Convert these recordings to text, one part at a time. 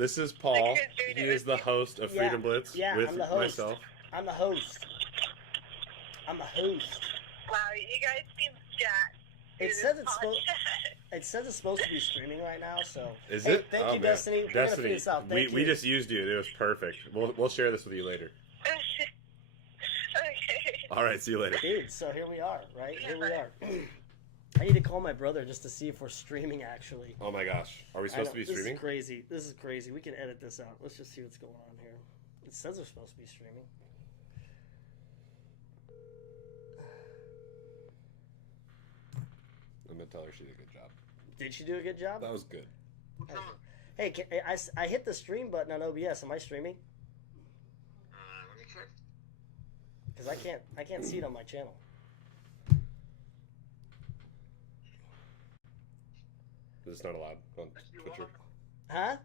This is Paul. He is the host of Freedom Blitz with I'm the host. myself. I'm the host. Wow, you guys seem jacked. It says it's supposed to be streaming right now, so. Is hey, it? Thank you, man. Destiny. We're gonna figure this out. Thank you. We just used you. It was perfect. We'll share this with you later. Okay. All right, see you later. Dude, so here we are, right? Here we are. I need to call my brother just to see if we're streaming, actually. Oh my gosh. Are we supposed to be streaming? This is crazy. We can edit this out. Let's just see what's going on here. It says we're supposed to be streaming. I'm going to tell her she did a good job. Did she do a good job? That was good. Hey, I hit the stream button on OBS. Am I streaming? Let me check. Because I can't see it on my channel. It's not allowed on Twitcher. Huh?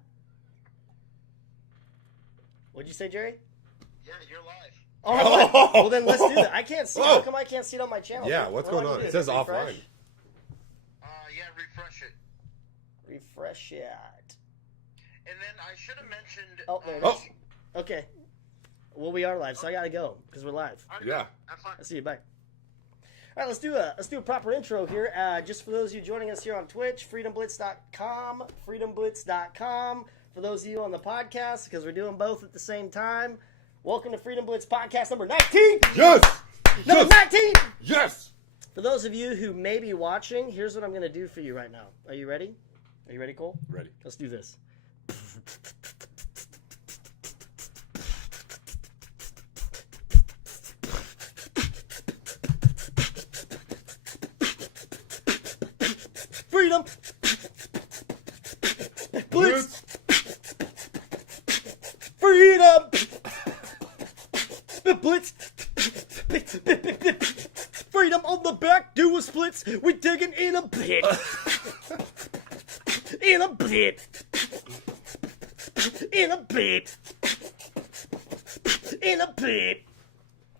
What'd you say, Jerry? Yeah, you're live. Oh, well then let's do that. I can't see. How come I can't see it on my channel? Yeah, what's going on? It says offline. Yeah, refresh it. Refresh it. And then I should have mentioned. Oh, there it is. Okay. Well, we are live, so I gotta go because we're live. Yeah. Have fun. I'll see you. Bye. All right, let's do a proper intro here. Just for those of you joining us here on Twitch, FreedomBlitz.com, FreedomBlitz.com. For those of you on the podcast, because we're doing both at the same time, welcome to Freedom Blitz Podcast number 19. Yes. Number 19. Yes. For those of you who may be watching, here's what I'm going to do for you right now. Are you ready? Are you ready, Cole? Ready. Let's do this. Freedom! Blitz! Freedom! Blitz! Freedom on the back, do a splits. We're digging in a pit. In a pit. In a pit. In a pit.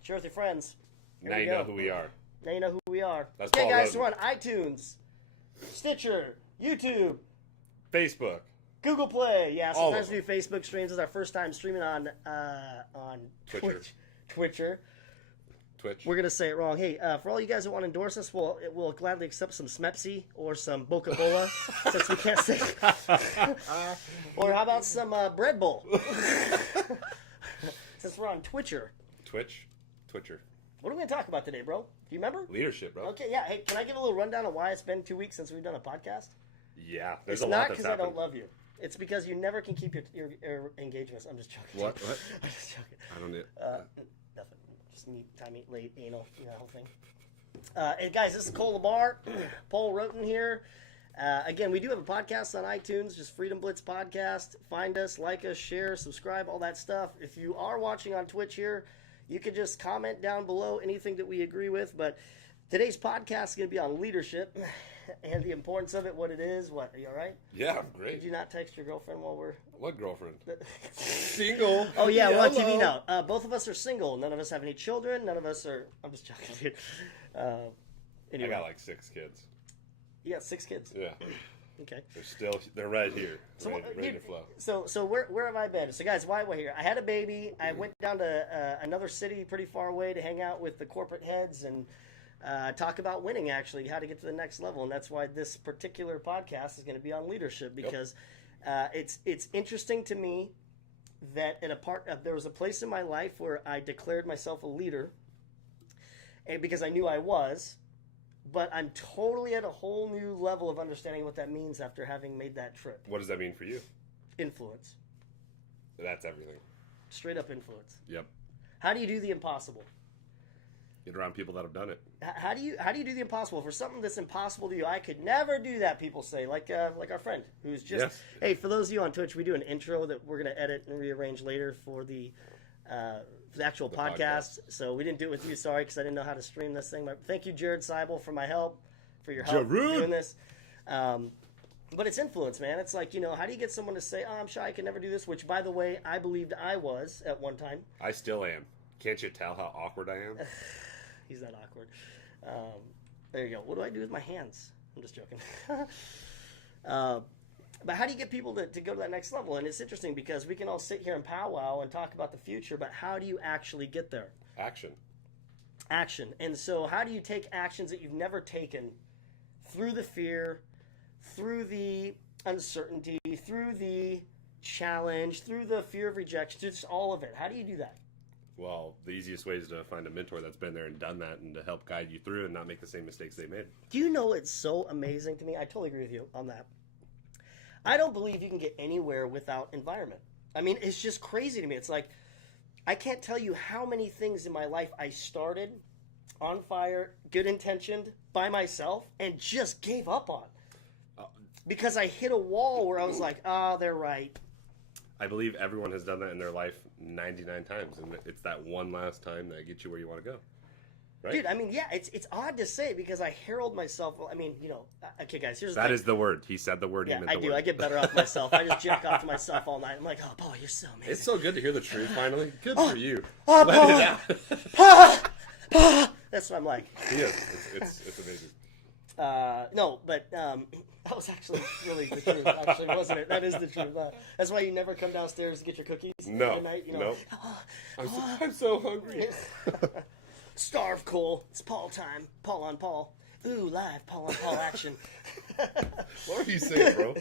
Share with your friends. Here Now we you go. know who we are. Now you know who we are. That's okay, Paul guys, Roden. we're on iTunes, Stitcher, YouTube, Facebook. Google Play. Yeah, All sometimes of we do Facebook streams. It's our first time streaming on Twitcher. Twitcher. Twitch. We're gonna say it wrong. Hey, for all you guys that want to endorse us, we'll gladly accept some Smepsy or some Boca Bola, since we can't say. Or how about some Bread Bowl? Since we're on Twitcher. Twitcher. What are we gonna talk about today, bro? Do you remember? Leadership, bro. Okay, yeah. Hey, can I give a little rundown of why it's been 2 weeks since we've done a podcast? Yeah, there's It's a not lot that's because I happened. don't love you. It's because you never can keep your engagements. I'm just joking. What? I'm just joking. I don't need. Nothing. Just neat, timey, late, anal, that whole thing. Hey guys, this is Cole Lamar, Paul Roten here. Again, we do have a podcast on iTunes, just Freedom Blitz Podcast. Find us, like us, share, subscribe, all that stuff. If you are watching on Twitch here, you can just comment down below anything that we agree with. But today's podcast is going to be on leadership and the importance of it, what it is. What, are you all right? Yeah, I'm great. Did you not text your girlfriend while we're... What girlfriend? Single. Oh, yeah, we're on Yellow. TV now. Both of us are single. None of us have any children. None of us are... I'm just joking, dude. Anyway. I got like 6 kids. You got 6 kids? Yeah. Okay. They're right here, So, ready to flow. So where have I been? So guys, why am I here? I had a baby. I went down to another city pretty far away to hang out with the corporate heads and talk about winning, actually, how to get to the next level. And that's why this particular podcast is going to be on leadership, because it's interesting to me that there was a place in my life where I declared myself a leader, and because I knew I was. But I'm totally at a whole new level of understanding what that means after having made that trip. What does that mean for you? Influence. That's everything. Straight up influence. Yep. How do you do the impossible? Get around people that have done it. How do you do the impossible? For something that's impossible to you, I could never do that, people say. Like our friend, who's just... Yes. Hey, for those of you on Twitch, we do an intro that we're going to edit and rearrange later for the actual podcast. So we didn't do it with you, sorry, because I didn't know how to stream this thing. Thank you, Jared Seibel, for your help doing this. But it's influence, man. It's like, how do you get someone to say, oh, I'm shy, I can never do this, which, by the way, I believed I was at one time. I still am. Can't you tell how awkward I am? He's not awkward. There you go. What do I do with my hands? I'm just joking. But how do you get people to go to that next level? And it's interesting because we can all sit here and powwow and talk about the future, but how do you actually get there? Action. And so how do you take actions that you've never taken through the fear, through the uncertainty, through the challenge, through the fear of rejection, through just all of it? How do you do that? Well, the easiest way is to find a mentor that's been there and done that and to help guide you through and not make the same mistakes they made. Do you know it's so amazing to me? I totally agree with you on that. I don't believe you can get anywhere without environment. I mean, it's just crazy to me. It's like, I can't tell you how many things in my life I started on fire, good intentioned, by myself, and just gave up on. Because I hit a wall where I was like, oh, they're right. I believe everyone has done that in their life 99 times, and it's that one last time that gets you where you want to go. Right? Dude, I mean, yeah, it's odd to say because I herald myself. I mean, you know, okay, guys, here's the thing. That is the word. He said the word. Yeah, he meant I the do. Word. I get better off myself. I just jack off to myself all night. I'm like, oh, Paul, you're so amazing. It's so good to hear the truth finally. Good for you. Oh, Let Paul. it out. That's what I'm like. He is. It's amazing. No, but that was actually really the truth, actually, wasn't it? That is the truth. That's why you never come downstairs to get your cookies No. at night. You know, No. I'm so hungry. Starve, Cole. It's Paul time. Paul on Paul. Ooh, live Paul on Paul action. What are you saying, bro?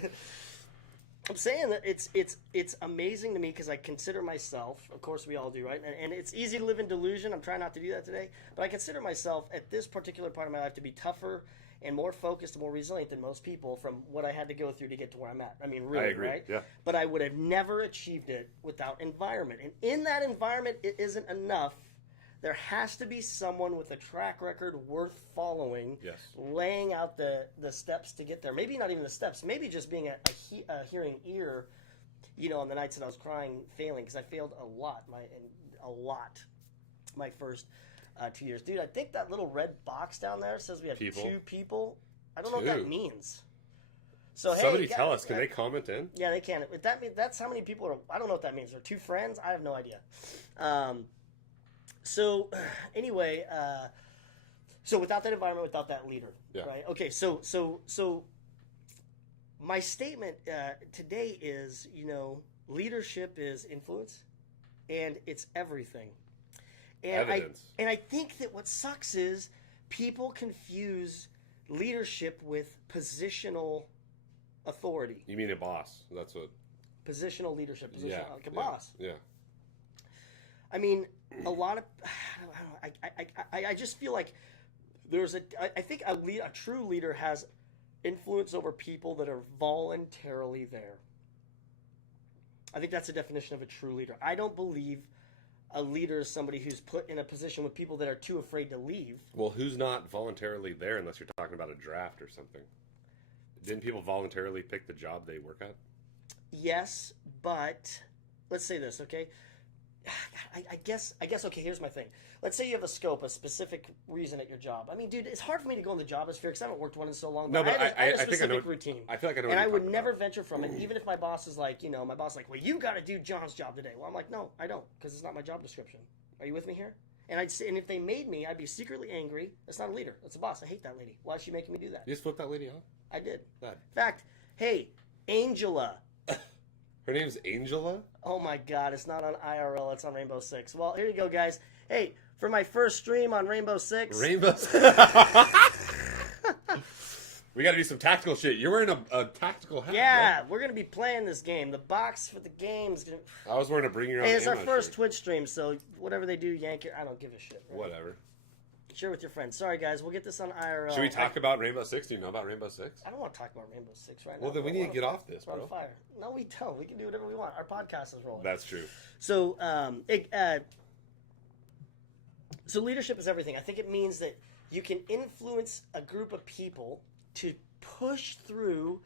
I'm saying that it's amazing to me because I consider myself, of course we all do, right? And it's easy to live in delusion. I'm trying not to do that today. But I consider myself at this particular part of my life to be tougher and more focused and more resilient than most people from what I had to go through to get to where I'm at. I mean, really, I agree. right? Yeah. But I would have never achieved it without environment. And in that environment, it isn't enough. There has to be someone with a track record worth following, Yes. laying out the steps to get there. Maybe not even the steps. Maybe just being a hearing ear, you know, on the nights that I was crying, failing, because I failed a lot my first 2 years. Dude, I think that little red box down there says we have 2 people. I don't know what that means. So somebody hey, tell us. Can they comment in? Yeah, they can. If that means, that's how many people are. I don't know what that means. They're 2 friends. I have no idea. So anyway, so without that environment, without that leader, right? Okay, so my statement today is, you know, leadership is influence, and it's everything. And Evidence. I think that what sucks is people confuse leadership with positional authority. You mean a boss? That's what. Positional leadership, like a boss. Yeah. I mean, a lot of, I just feel like I think a true leader has influence over people that are voluntarily there. I think that's the definition of a true leader. I don't believe a leader is somebody who's put in a position with people that are too afraid to leave. Well, who's not voluntarily there unless you're talking about a draft or something? Didn't people voluntarily pick the job they work at? Yes, but let's say this, okay? I guess, okay, here's my thing. Let's say you have a scope, a specific reason at your job. I mean, dude, it's hard for me to go in the job sphere because I haven't worked one in so long. No, but I had a I think I know. routine. I feel like I know. And I would never venture from it, even if my boss is like, you know, my boss is like, well, you got to do John's job today. Well, I'm like, no, I don't, because it's not my job description. Are you with me here? And and if they made me, I'd be secretly angry. That's not a leader. That's a boss. I hate that lady. Why is she making me do that? You just flipped that lady off? I did. Bad. In fact, hey, Angela. Her name's Angela? Oh my God, it's not on IRL, it's on Rainbow Six. Well, here you go, guys. Hey, for my first stream on Rainbow Six. Rainbow Six. We got to do some tactical shit. You're wearing a tactical hat. Yeah, right? we're going to be playing this game. The box for the game is going to... I was wearing a Bring Your Own Hey, it's our Ammo first shirt. Twitch stream, so whatever they do, yank it. I don't give a shit. Right? Whatever. Share with your friends. Sorry, guys, we'll get this on IRL. Should we talk about Rainbow Six? Do you know about Rainbow Six? I don't want to talk about Rainbow Six right now. Well, then we need to get off this, We're bro. on fire. No, we don't. We can do whatever we want. Our podcast is rolling. That's true. So, so leadership is everything. I think it means that you can influence a group of people to push through.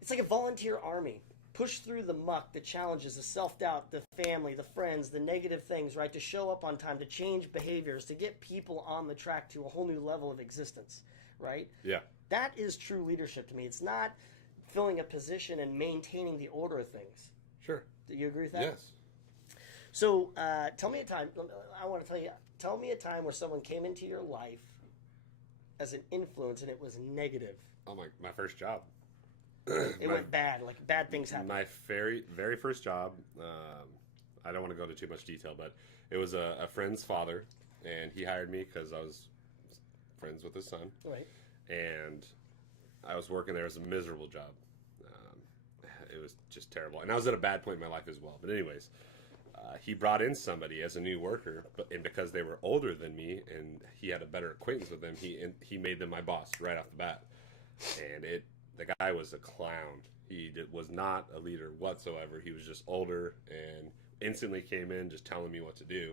It's like a volunteer army. Push through the muck, the challenges, the self-doubt, the family, the friends, the negative things, right? To show up on time, to change behaviors, to get people on the track to a whole new level of existence, right? Yeah. That is true leadership to me. It's not filling a position and maintaining the order of things. Sure. Do you agree with that? Yes. So, tell me a time. I want to tell you. Tell me a time where someone came into your life as an influence and it was negative. Oh, my first job. It went bad. Like bad things happened. My very first job. I don't want to go into too much detail, but it was a friend's father, and he hired me because I was friends with his son. Right. And I was working there. It was a miserable job. It was just terrible, and I was at a bad point in my life as well. But anyways, he brought in somebody as a new worker, and because they were older than me, and he had a better acquaintance with them, he made them my boss right off the bat. And the guy was a clown. He was not a leader whatsoever. He was just older and instantly came in just telling me what to do.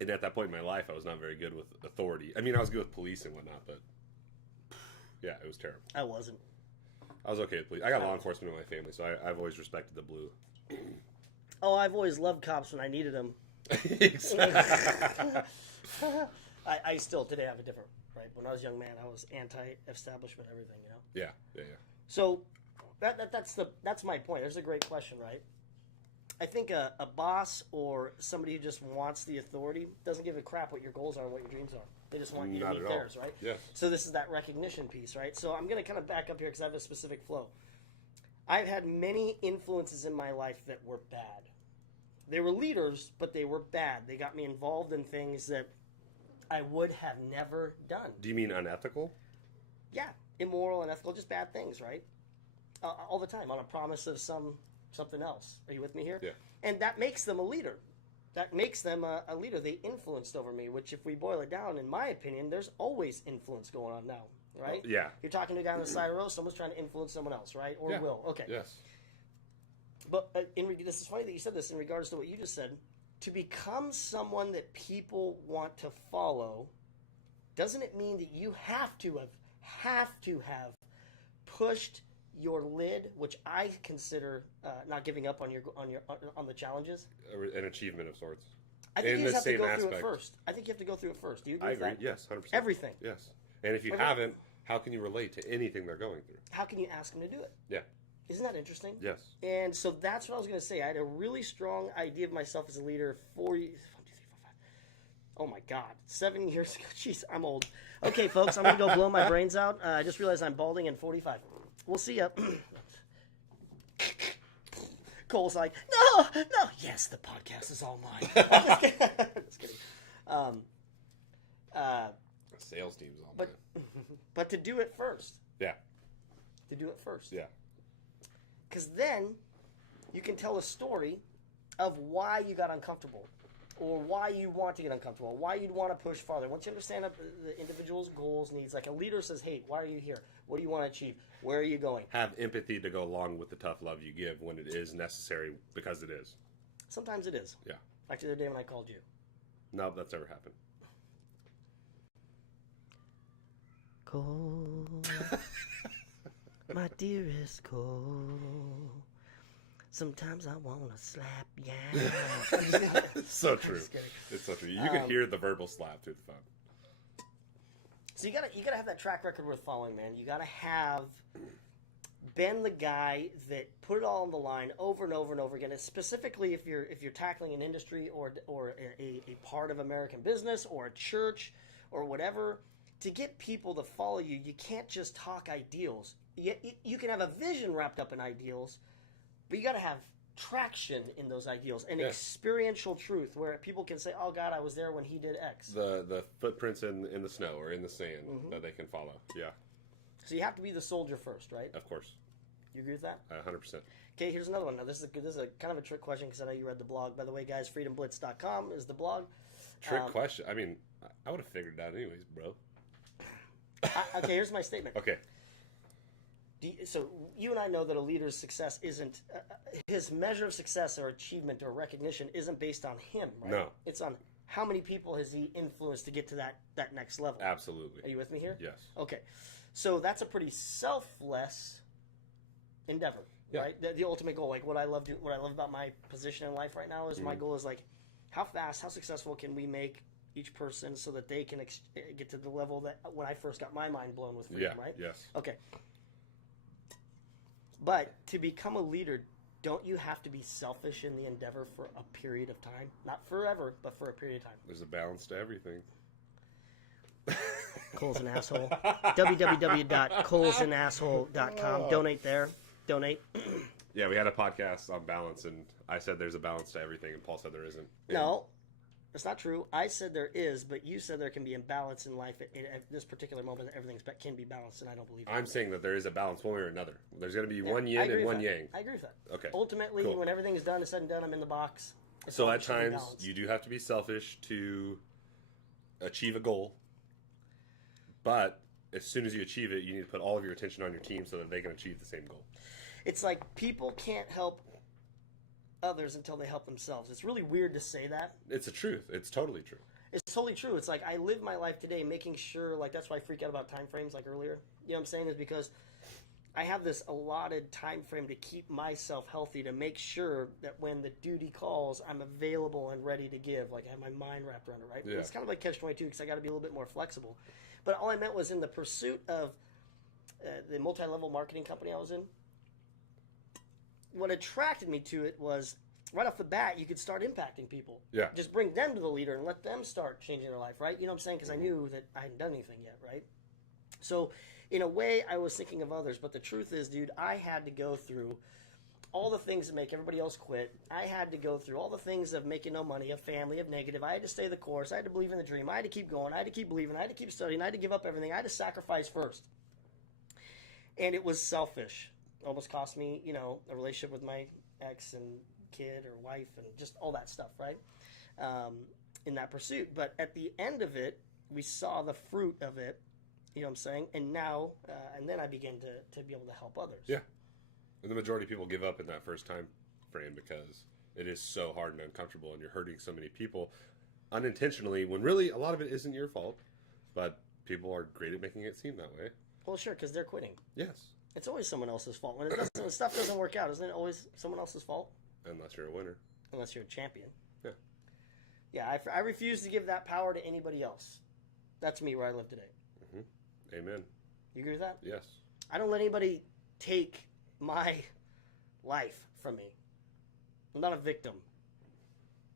And at that point in my life, I was not very good with authority. I mean, I was good with police and whatnot, but yeah, it was terrible. I wasn't. I was okay with police. I got law enforcement in my family, so I've always respected the blue. Oh, I've always loved cops when I needed them. I still today have a different, right? When I was a young man, I was anti-establishment, everything, you know? Yeah. So that's my point. There's a great question, right? I think a boss or somebody who just wants the authority doesn't give a crap what your goals are and what your dreams are. They just want you to meet theirs, right? Yes. So this is that recognition piece, right? So I'm going to kind of back up here because I have a specific flow. I've had many influences in my life that were bad. They were leaders, but they were bad. They got me involved in things that I would have never done. Do you mean unethical? Yeah, immoral, unethical, just bad things, right? All the time on a promise of something else. Are you with me here? Yeah. And that makes them a leader. That makes them a leader. They influenced over me, which if we boil it down, in my opinion, there's always influence going on now, right? Yeah. You're talking to a guy on the side of the road, someone's trying to influence someone else, right? Or will. Okay. Yes. But this is funny that you said this in regards to what you just said. To become someone that people want to follow, doesn't it mean that you have to have pushed your lid, which I consider not giving up on the challenges? An achievement of sorts. I think in you just the have to same go through it aspect. first. I think you have to go through it first. Do you agree I with agree. that? Yes, 100%. Everything. Yes. And if you haven't, how can you relate to anything they're going through? How can you ask them to do it? Yeah. Isn't that interesting? Yes. And so that's what I was going to say. I had a really strong idea of myself as a leader 4 years. 1, 2, 3, 4, 5. Oh my God. 7 years ago. Jeez, I'm old. Okay, folks, I'm going to go blow my brains out. I just realized I'm balding and 45. We'll see ya. Cole's like, no. Yes, the podcast is all mine. Just kidding. The sales team's on that. But to do it first. Yeah. To do it first. Yeah. Because then you can tell a story of why you got uncomfortable or why you want to get uncomfortable, why you'd want to push farther. Once you understand the individual's goals, needs, like a leader says, hey, why are you here? What do you want to achieve? Where are you going? Have empathy to go along with the tough love you give when it is necessary, because it is. Sometimes it is. Yeah. Like the other day when I called you. No, that's never happened. Cole, my dearest Cole, sometimes I want to slap ya. It's so true. It's so true. You can hear the verbal slap through the phone. So you gotta have that track record worth following, man. You gotta have been the guy that put it all on the line over and over and over again. And specifically, if you're tackling an industry or a part of American business or a church or whatever, to get people to follow you, you can't just talk ideals. You can have a vision wrapped up in ideals, but you gotta have traction in those ideals and experiential truth where people can say, oh God, I was there when he did X. The footprints in the snow or in the sand that they can follow. Yeah. So you have to be the soldier first, right? Of course. You agree with that? 100%. Okay, here's another one. Now this is a kind of a trick question because I know you read the blog. By the way, guys, FreedomBlitz.com is the blog. Trick question. I mean, I would have figured it out anyways, bro. Okay, here's my statement. Okay. So you and I know that a leader's success isn't his measure of success or achievement or recognition isn't based on him, right? No. It's on how many people has he influenced to get to that next level. Absolutely. Are you with me here? Yes. Okay. So that's a pretty selfless endeavor, right? The ultimate goal, like what I love about my position in life right now is my goal is like how successful can we make each person so that they can get to the level that when I first got my mind blown with freedom, right? Yes. Okay. But to become a leader, don't you have to be selfish in the endeavor for a period of time? Not forever, but for a period of time. There's a balance to everything. Cole's an asshole. www.colesandasshole.com. Donate there. Donate. Yeah, we had a podcast on balance, and I said there's a balance to everything, and Paul said there isn't. And No, it's not true. I said there is, but you said there can be imbalance in life at this particular moment. Everything can be balanced, and I don't believe I'm saying that there is a balance one way or another. There's going to be one I yin agree and with one that. yang. I agree with that. Okay. Ultimately, Cool. when everything is done and said and done, I'm in the box. It's So all at should be times, balanced. you do have to be selfish to achieve a goal. But as soon as you achieve it, you need to put all of your attention on your team so that they can achieve the same goal. It's like people can't help others until they help themselves. It's really weird to say that. It's the truth. It's totally true. It's totally true. It's like I live my life today making sure, like that's why I freak out about time frames like earlier. You know what I'm saying? Is because I have this allotted time frame to keep myself healthy, to make sure that when the duty calls, I'm available and ready to give. Like I have my mind wrapped around it, right? Yeah. It's kind of like catch-22 because I got to be a little bit more flexible. But all I meant was in the pursuit of the multi-level marketing company I was in, what attracted me to it was right off the bat, you could start impacting people. Yeah. Just bring them to the leader and let them start changing their life, right? You know what I'm saying? Because I knew that I hadn't done anything yet, right? So, in a way, I was thinking of others. But the truth is, dude, I had to go through all the things that make everybody else quit. I had to go through all the things of making no money, of family, of negative. I had to stay the course. I had to believe in the dream. I had to keep going. I had to keep believing. I had to keep studying. I had to give up everything. I had to sacrifice first. And it was selfish. Almost cost me, a relationship with my ex and kid or wife and just all that stuff, right? In that pursuit. But at the end of it, we saw the fruit of it, you know what I'm saying? And now, and then I began to be able to help others. Yeah. And the majority of people give up in that first time frame because it is so hard and uncomfortable and you're hurting so many people unintentionally when really a lot of it isn't your fault. But people are great at making it seem that way. Well, sure, because they're quitting. Yes. It's always someone else's fault. When stuff doesn't work out, isn't it always someone else's fault? Unless you're a winner. Unless you're a champion. Yeah. Yeah, I refuse to give that power to anybody else. That's me where I live today. Mm-hmm. Amen. You agree with that? Yes. I don't let anybody take my life from me. I'm not a victim.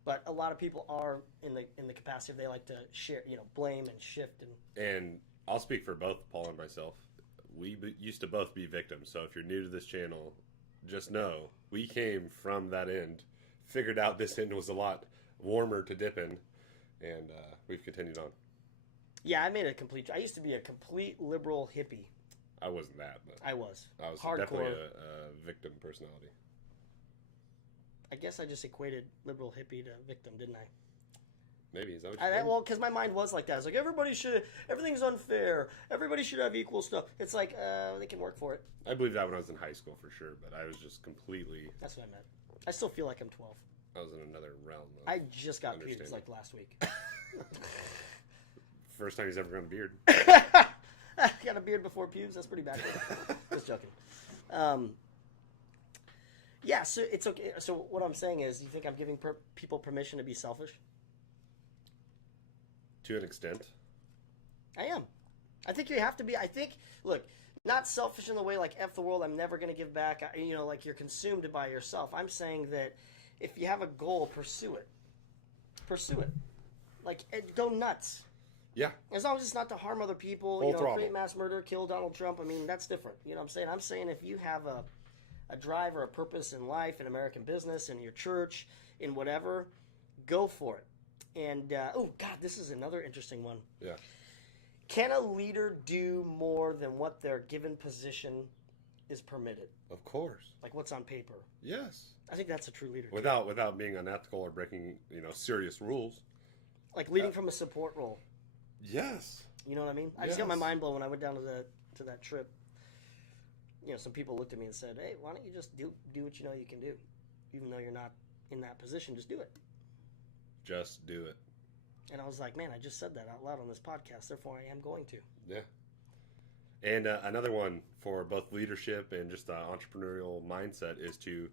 But a lot of people are in the capacity they like to share, blame and shift. And I'll speak for both Paul and myself. We used to both be victims. So if you're new to this channel, just know we came from that end, figured out this end was a lot warmer to dip in, and we've continued on. Yeah, I used to be a complete liberal hippie. I wasn't that, but I was definitely hardcore. a victim personality. I guess I just equated liberal hippie to victim, didn't I? Maybe, is that what you mean? Well, because my mind was like that. It's like, everything's unfair. Everybody should have equal stuff. It's like, they can work for it. I believe that when I was in high school for sure, but I was just completely... That's what I meant. I still feel like I'm 12. I was in another realm. I just got pubes like last week. First time he's ever grown a beard. I got a beard before pubes. That's pretty bad. Just joking. Yeah, so it's okay. So what I'm saying is, you think I'm giving people permission to be selfish? To an extent. I am. I think you have to be. Look, not selfish in the way like F the world, I'm never going to give back, like you're consumed by yourself. I'm saying that if you have a goal, pursue it. Pursue it. Like, go nuts. Yeah. As long as it's not to harm other people, Full throttle. create mass murder, kill Donald Trump, that's different. You know what I'm saying? I'm saying if you have a drive or a purpose in life, in American business, in your church, in whatever, go for it. And, oh, God, this is another interesting one. Yeah. Can a leader do more than what their given position is permitted? Of course. Like what's on paper? Yes. I think that's a true leader. Without being unethical or breaking, serious rules. Like leading from a support role. Yes. You know what I mean? I just got my mind blown when I went down to that trip. Some people looked at me and said, "Hey, why don't you just do what you know you can do? Even though you're not in that position, just do it." Just do it. And I was like, man, I just said that out loud on this podcast, therefore I am going to. Yeah. And another one for both leadership and just the entrepreneurial mindset is to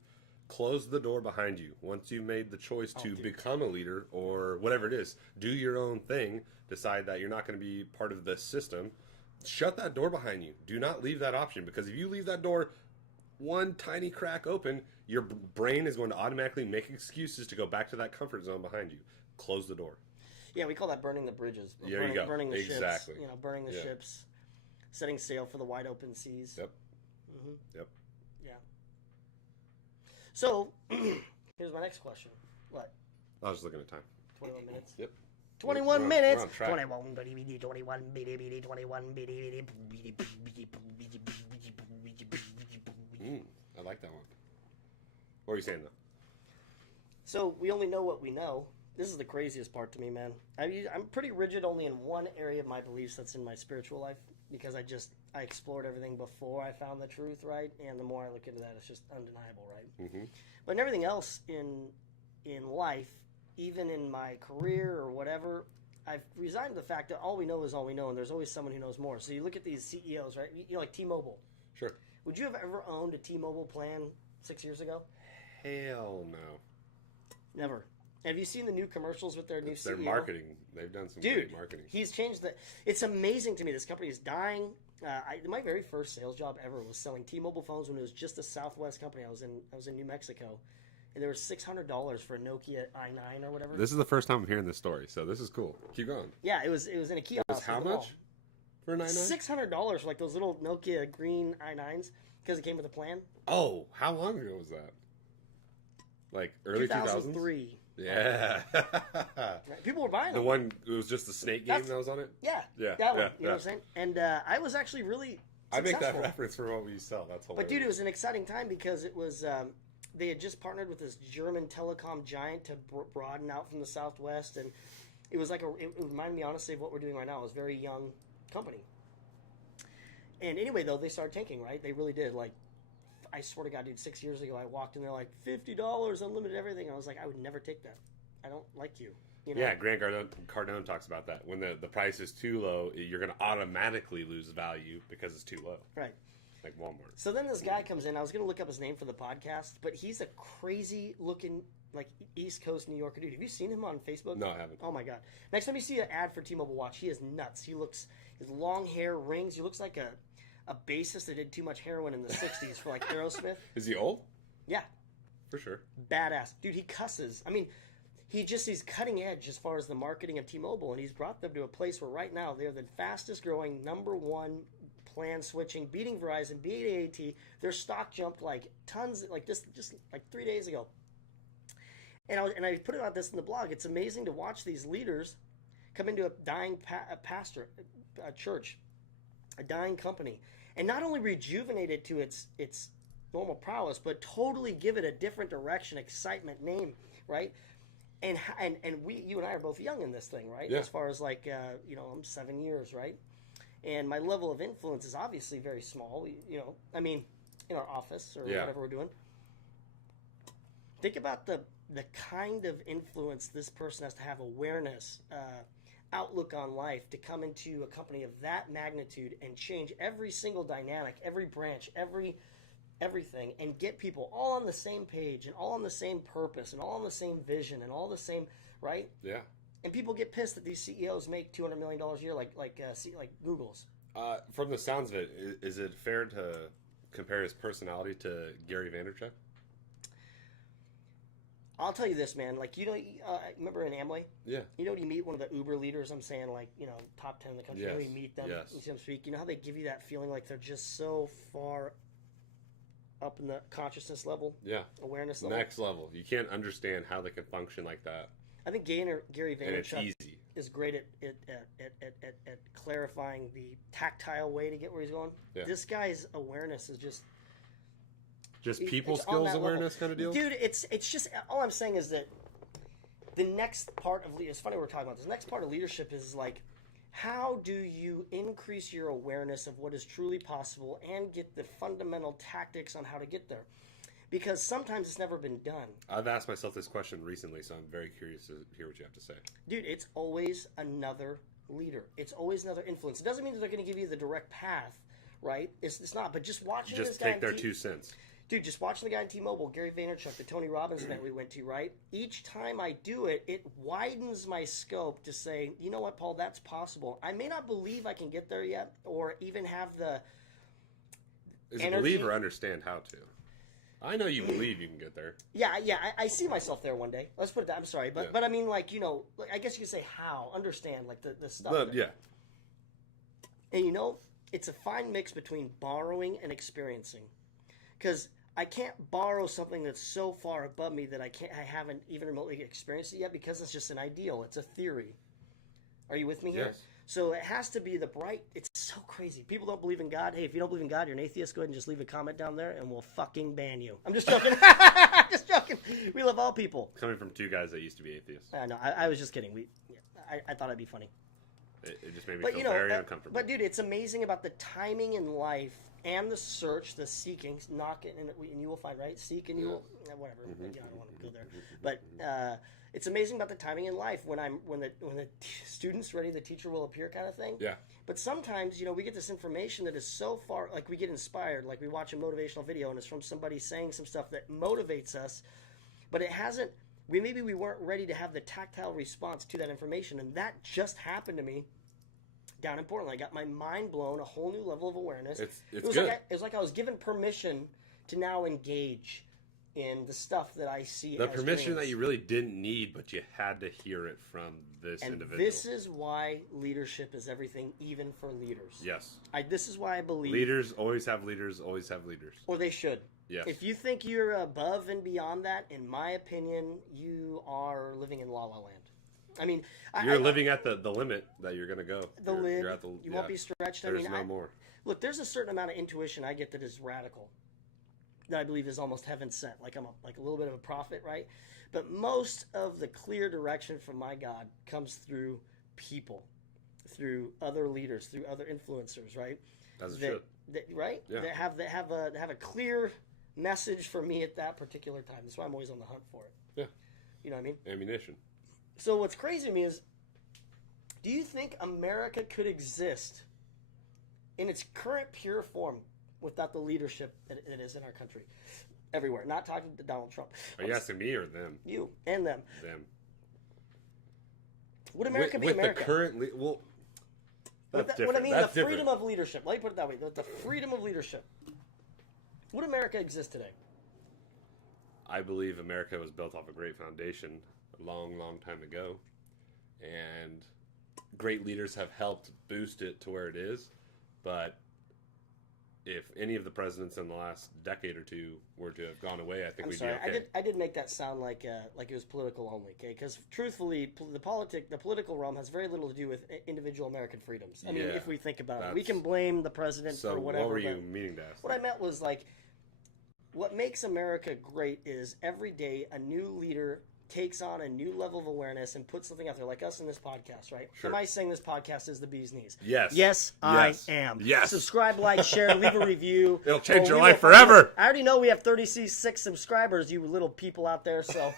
close the door behind you. Once you've made the choice to become a leader or whatever it is, do your own thing, decide that you're not going to be part of this system, shut that door behind you. Do not leave that option, because if you leave that door one tiny crack open, your brain is going to automatically make excuses to go back to that comfort zone behind you. Close the door. Yeah, we call that burning the bridges. There you go. Burning the Exactly. ships. Burning the ships, setting sail for the wide open seas. Yep. Mm-hmm. Yep. Yeah. So, here's my next question. What? I was just looking at time. 21 minutes? Yep. 21 minutes. We're on track. 21. I like that one. What are you saying, though? So, we only know what we know. This is the craziest part to me, man. I'm pretty rigid only in one area of my beliefs, that's in my spiritual life, because I explored everything before I found the truth, right? And the more I look into that, it's just undeniable, right? Mm-hmm. But in everything else in life, even in my career or whatever, I've resigned to the fact that all we know is all we know, and there's always someone who knows more. So you look at these CEOs, right? Like T-Mobile. Sure. Would you have ever owned a T-Mobile plan 6 years ago? Hell no. Never. Have you seen the new commercials with their new CEO? Their marketing. They've done some great marketing. He's changed It's amazing to me. This company is dying. My very first sales job ever was selling T-Mobile phones when it was just a Southwest company. I was in New Mexico, and there was $600 for a Nokia i9 or whatever. This is the first time I'm hearing this story, so this is cool. Keep going. Yeah, it was in a kiosk. It was how much for an i9? $600 for like those little Nokia green i9s because it came with a plan. Oh, how long ago was that? Like early 2003. Yeah. Right? People were buying The them. one, it was just the snake game that was on it? Yeah. Yeah. That one. Yeah, You know what I'm saying? And I was actually really I make that successful. reference for what we sell. That's hilarious. But dude, it was an exciting time because it was they had just partnered with this German telecom giant to broaden out from the Southwest, and it was like it reminded me honestly of what we're doing right now. It was a very young company. And anyway, though, they started tanking, right? They really did. Like, I swear to God, dude, 6 years ago, I walked in there like $50, unlimited everything. I was like, I would never take that. I don't like you. You know? Yeah, Grant Cardone talks about that. When the price is too low, you're going to automatically lose value because it's too low. Right. Like Walmart. So then this guy comes in. I was going to look up his name for the podcast, but he's a crazy looking, like, East Coast New Yorker dude. Have you seen him on Facebook? No, I haven't. Oh my God. Next time you see an ad for T-Mobile Watch, he is nuts. His long hair, rings. He looks like a bassist that did too much heroin in the 60s for like Aerosmith. Is he old? Yeah. For sure. Badass. Dude, he cusses. I mean, he's cutting edge as far as the marketing of T-Mobile, and he's brought them to a place where right now they're the fastest growing #1 plan switching, beating Verizon, beating AT&T. Their stock jumped like tons, like just like 3 days ago. And I put about this in the blog. It's amazing to watch these leaders come into a dying a church, a dying company, and not only rejuvenate it to its normal prowess, but totally give it a different direction, excitement, name, right? And you and I are both young in this thing, right? Yeah. As far as like, I'm 7 years, right? And my level of influence is obviously very small. In our office or whatever we're doing. Think about the kind of influence this person has to have, awareness, outlook on life, to come into a company of that magnitude and change every single dynamic, every branch, everything, and get people all on the same page and all on the same purpose and all on the same vision and all the same, right? Yeah. And people get pissed that these CEOs make $200 million a year, like Google's. From the sounds of it, is it fair to compare his personality to Gary Vaynerchuk? I'll tell you this, man. Like, remember in Amway? Yeah. When you meet one of the Uber leaders, I'm saying, like, top 10 in the country, Yes. you meet them, Yes. you see them speak, you know how they give you that feeling like they're just so far up in the consciousness level? Yeah. Awareness level? Next level. You can't understand how they can function like that. I think Gary And it's Vaynerchuk easy. is great at clarifying the tactile way to get where he's going. Yeah. This guy's awareness is just people it's on skills that awareness level. kind of deal? Dude, it's just, all I'm saying is that the next part of it's funny we're talking about this. The next part of leadership is like, how do you increase your awareness of what is truly possible and get the fundamental tactics on how to get there? Because sometimes it's never been done. I've asked myself this question recently, so I'm very curious to hear what you have to say. Dude, it's always another leader. It's always another influence. It doesn't mean that they're going to give you the direct path, right? It's not. But just watching this Just guy take their 2 cents. Dude, just watching the guy in T-Mobile, Gary Vaynerchuk, the Tony Robbins event we went to, right? Each time I do it, it widens my scope to say, you know what, Paul, that's possible. I may not believe I can get there yet, or even have the Is energy. a believe or understand how to? I know you believe you can get there. Yeah, I see myself there one day. Let's put it that. I'm sorry, but Yeah. but I mean, like, like, I guess you could say how, understand, like, the stuff. Yeah. And it's a fine mix between borrowing and experiencing, because I can't borrow something that's so far above me that I haven't even remotely experienced it yet, because it's just an ideal. It's a theory. Are you with me here? Yes. So it has to be the bright. It's so crazy. People don't believe in God. Hey, if you don't believe in God, you're an atheist. Go ahead and just leave a comment down there, and we'll fucking ban you. I'm just joking. Just joking. We love all people. Coming from two guys that used to be atheists. No, I was just kidding. I thought it'd be funny. It just made me feel very uncomfortable. But dude, it's amazing about the timing in life and the search, the seeking, knock it, and you will find, right? Seek and you will, whatever. I don't want to go there. But it's amazing about the timing in life when the student's ready, the teacher will appear, kind of thing. Yeah. But sometimes, we get this information that is so far, like we get inspired, like we watch a motivational video and it's from somebody saying some stuff that motivates us, but it hasn't. Maybe we weren't ready to have the tactile response to that information, and that just happened to me down in Portland. I got my mind blown, a whole new level of awareness. It's it was good. Like it was like I was given permission to now engage in the stuff that I see. The as permission dreams. that you really didn't need, but you had to hear it from this individual. This is why leadership is everything, even for leaders. Yes. This is why I believe Leaders always have leaders, always have leaders. or they should. Yes. If you think you're above and beyond that, in my opinion, you are living in La La Land. I mean, You're living at the limit that you're going to go. The You're lid. at the, You won't be stretched. There's no more. Look, there's a certain amount of intuition I get that is radical, that I believe is almost heaven sent. Like I'm a little bit of a prophet, right? But most of the clear direction from my God comes through people, through other leaders, through other influencers, right? As it should. Right? Yeah. That have a clear message for me at that particular time. That's why I'm always on the hunt for it. Yeah. You know what I mean? Ammunition. So what's crazy to me is, do you think America could exist in its current pure form without the leadership that it is in our country? Everywhere. Not talking to Donald Trump. Are you asking me or them? You and them. Them. Would America be with America? the current... well, that's different. What I mean, that's the freedom different. of leadership. Let me put it that way. The freedom of leadership. Would America exist today? I believe America was built off a great foundation a long, long time ago. And great leaders have helped boost it to where it is. But if any of the presidents in the last decade or two were to have gone away, I think we'd be okay. I did make that sound like it was political only, okay? Because truthfully, the political realm has very little to do with individual American freedoms. I mean, Yeah, if we think about it, we can blame the president So for whatever. what were you meaning to ask? What I meant was, like, what makes America great is every day a new leader takes on a new level of awareness and puts something out there, like us in this podcast, right? Sure. Am I saying this podcast is the bee's knees? Yes. Yes, I am. Yes. Subscribe, like, share, leave a review. It'll change your we life will- forever. I already know we have 36 subscribers, you little people out there, so...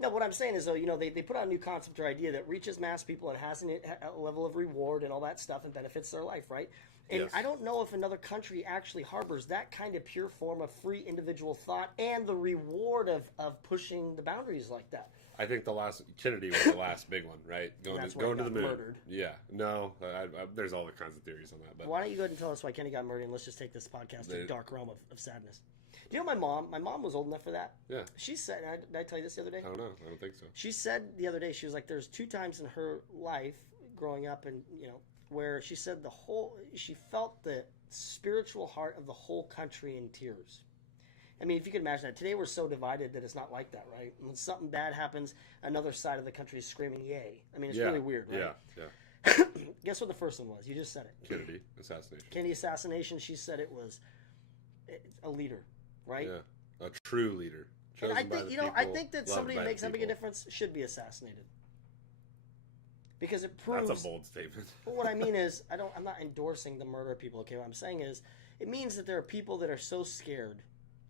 No, what I'm saying is, though, they put out a new concept or idea that reaches mass people and has a level of reward and all that stuff and benefits their life, right? And Yes. I don't know if another country actually harbors that kind of pure form of free individual thought and the reward of pushing the boundaries like that. I think Kennedy was the last big one, right? That's why Going he to the got moon. murdered. Yeah. No, there's all the kinds of theories on that. But Why don't you go ahead and tell us why Kenny got murdered, and let's just take this podcast to a dark realm of sadness. Do you know my mom was old enough for that? yeah, She said, did I tell you this the other day? I don't know. I don't think so. She said the other day, she was like, there's 2 times in her life growing up and, where she said she felt the spiritual heart of the whole country in tears. I mean, if you could imagine that. Today we're so divided that it's not like that, right? When something bad happens, another side of the country is screaming, yay. I mean, it's really weird, right? Yeah. Guess what the first one was? You just said it. Kennedy assassination. Kennedy assassination, she said it was a leader, right? Yeah. A true leader. And Chosen by the people, I think that loved somebody by who the makes that big a people. difference should be assassinated. Because it proves... That's a bold statement. Well, what I mean is, I'm not endorsing the murder of people, okay? What I'm saying is, it means that there are people that are so scared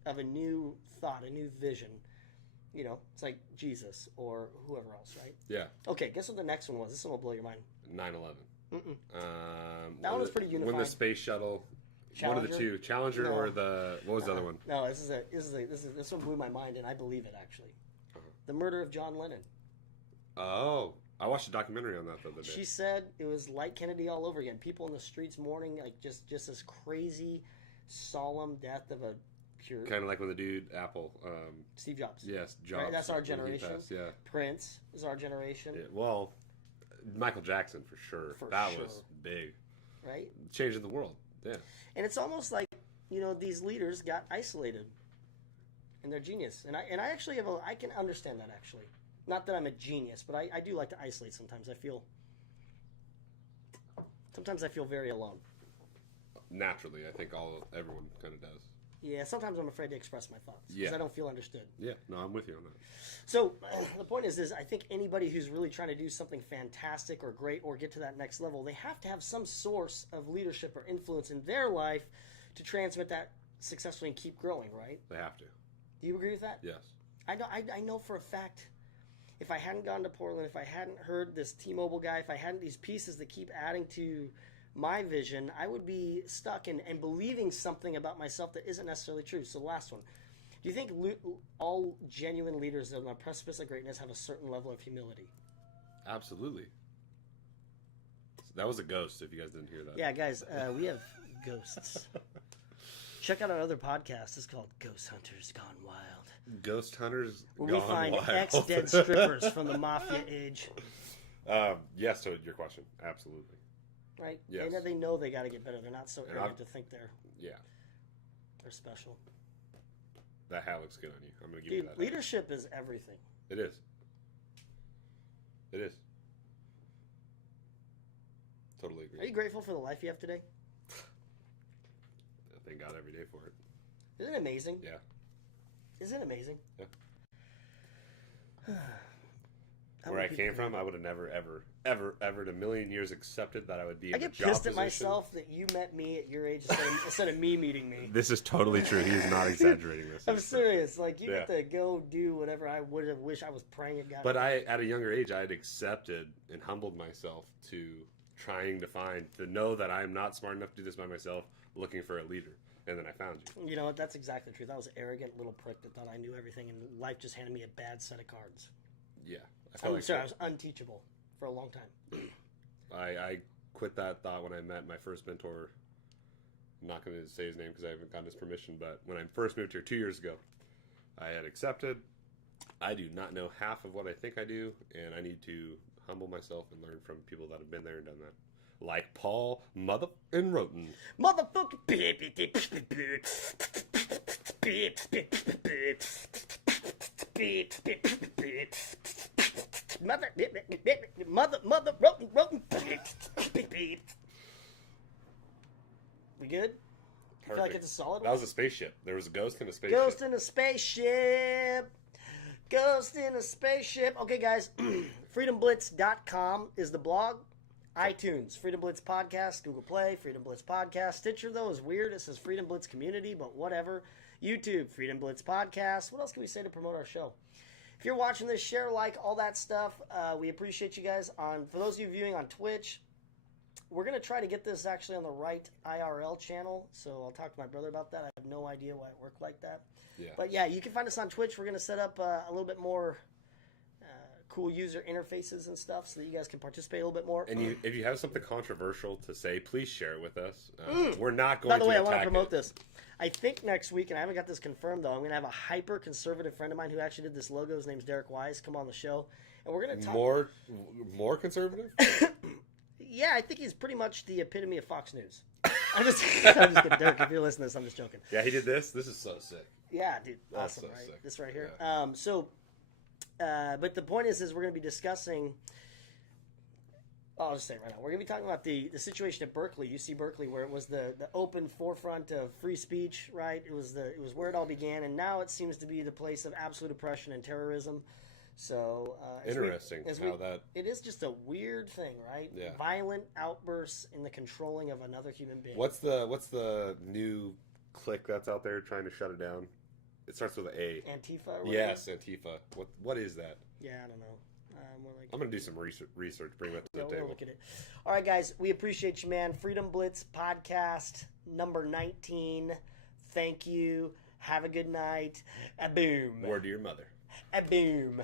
of a new thought, a new vision. It's like Jesus or whoever else, right? Yeah. Okay, guess what the next one was? This one will blow your mind. 9/11. That one was pretty When the unified. space shuttle, one of the Challenger? two, Challenger No. or what was the other one? No, this one blew my mind, and I believe it, actually. The murder of John Lennon. Oh, I watched a documentary on that the other day. She said it was like Kennedy all over again. People in the streets mourning, like just this crazy solemn death of a pure Kind of like when the dude Apple. Steve Jobs. Yes, Jobs. Right? That's our when he generation. passed, yeah. Prince is our generation. Yeah. Well, Michael Jackson for sure. For that sure. was big. Right? Changing the world. Yeah. And it's almost like, these leaders got isolated in their genius. And I actually I can understand that, actually. Not that I'm a genius, but I do like to isolate sometimes. Sometimes I feel very alone. Naturally, I think everyone kind of does. Yeah, sometimes I'm afraid to express my thoughts because Yeah. I don't feel understood. Yeah, no, I'm with you on that. So the point is I think anybody who's really trying to do something fantastic or great or get to that next level, they have to have some source of leadership or influence in their life to transmit that successfully and keep growing, right? They have to. Do you agree with that? Yes. I know for a fact, if I hadn't gone to Portland, if I hadn't heard this T-Mobile guy, if I hadn't these pieces that keep adding to my vision, I would be stuck and believing something about myself that isn't necessarily true. So the last one. Do you think all genuine leaders on the precipice of greatness have a certain level of humility? Absolutely. That was a ghost, if you guys didn't hear that. Yeah, guys, we have ghosts. Check out our other podcast. It's called Ghost Hunters Gone Wild. Ghost Hunters Where Gone we find Wild. ex-dead strippers from the mafia age. Yes, to your question, absolutely. Right? Yes. They know they got to get better. They're not so And arrogant to think they're Yeah, special. that hat looks good on you. I'm going to give Dude, you that. leadership is everything. It is. It is. Totally agree. Are you grateful for the life you have today? I thank God every day for it. Isn't it amazing? Yeah. Isn't it amazing? Yeah. Where I came from, I would have never, ever in a million years accepted that I would be in I a get job pissed at position. myself that you met me at your age instead of me meeting me. This is totally true. He is not exaggerating this. I'm serious. Like, you Yeah. get to go do whatever I would have wished I was praying at God. But at a younger age, I had accepted and humbled myself to trying to know that I'm not smart enough to do this by myself, looking for a leader. And then I found you. You know what? That's exactly the truth. I was an arrogant little prick that thought I knew everything, and life just handed me a bad set of cards. Yeah. I was unteachable for a long time. I quit that thought when I met my first mentor. I'm not going to say his name because I haven't gotten his permission, but when I first moved here 2 years ago, I had accepted I do not know half of what I think I do, and I need to humble myself and learn from people that have been there and done that. Like Paul Mother and Roten. Motherfucker. Mother, roten. We good? I feel like it's a solid That one. was a spaceship. There was a ghost in a spaceship. Ghost in a spaceship. Ghost in a spaceship. Okay, guys. FreedomBlitz.com is the blog. iTunes, Freedom Blitz Podcast, Google Play, Freedom Blitz Podcast. Stitcher, though, is weird. It says Freedom Blitz Community, but whatever. YouTube, Freedom Blitz Podcast. What else can we say to promote our show? If you're watching this, share, like, all that stuff. We appreciate you guys. For those of you viewing on Twitch, we're going to try to get this actually on the right IRL channel, so I'll talk to my brother about that. I have no idea why it worked like that. Yeah. But yeah, you can find us on Twitch. We're going to set up a little bit more cool user interfaces and stuff so that you guys can participate a little bit more. And if you have something controversial to say, please share it with us. We're not going By the to way, I attack want to promote it. this. I think next week, and I haven't got this confirmed though, I'm going to have a hyper-conservative friend of mine who actually did this logo. His name's Derek Wise. Come on the show. And we're going to talk... More conservative? Yeah, I think he's pretty much the epitome of Fox News. I'm just kidding. Derek, if you're listening to this, I'm just joking. Yeah, he did this. This is so sick. Yeah, dude. That's Awesome, so right? sick. This right here. Yeah. But the point is we're going to be discussing... I'll just say it right now. We're going to be talking about the situation at Berkeley, UC Berkeley, where it was the open forefront of free speech, right? It was where it all began, and now it seems to be the place of absolute oppression and terrorism. So Interesting how that... It is just a weird thing, right? Yeah. Violent outbursts in the controlling of another human being. What's the new clique that's out there trying to shut it down? It starts with an A. Antifa? Or whatever? Yes, Antifa. What is that? Yeah, I don't know. More like... I'm going to do some research, bring that to the We'll table. look at it. All right, guys, we appreciate you, man. Freedom Blitz Podcast number 19. Thank you. Have a good night. A boom. Word to your mother. A boom.